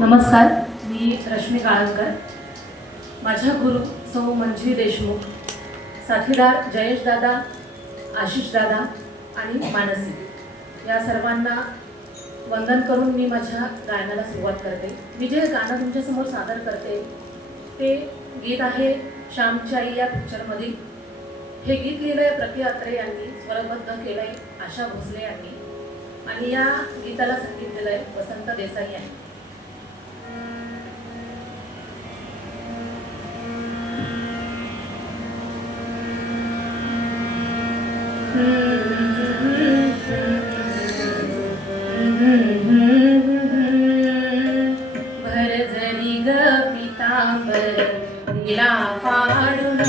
नमस्कार, मी रश्मी काळंकर. माझ्या गुरु सौ मंजिरी देशमुख, साथीदार जयेश दादा, आशिष दादा आणि मानसी या सर्वांना वंदन करून मी माझ्या गायनाला सुरुवात करते. मी जे गाणं तुमच्यासमोर सादर करते ते गीत आहे श्यामची आई या पिक्चरमधील. हे गीत लिहिलं आहे प्रति अत्रे यांनी, स्वरबद्ध केलं आहे आशा भोसले यांनी आणि या गीताला संगीत दिलं आहे वसंत देसाई यांनी. भरजरी ग पितांबर तिला फाडून,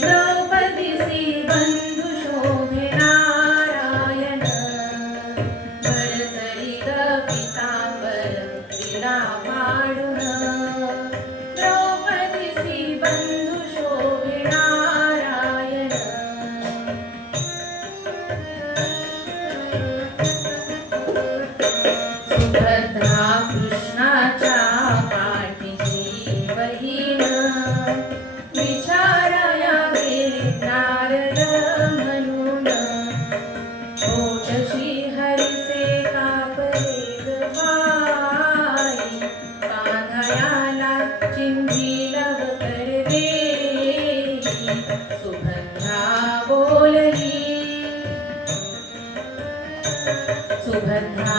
द्रौपदीसी बंधू शोभे नारायण. भरजरी ग पितांबर तिला फाडून, द्रौपदीसी बंधू शोभे नारायण. सुभद्रा कृष्णाच्या पाठीची बहीण, विचाराया गेली नारद म्हणून. पोटशी हरीचे कापले ग बाई, कान्हयाला चिंधी लवकर देई. सुभद्रा बोलली, सुभद्रा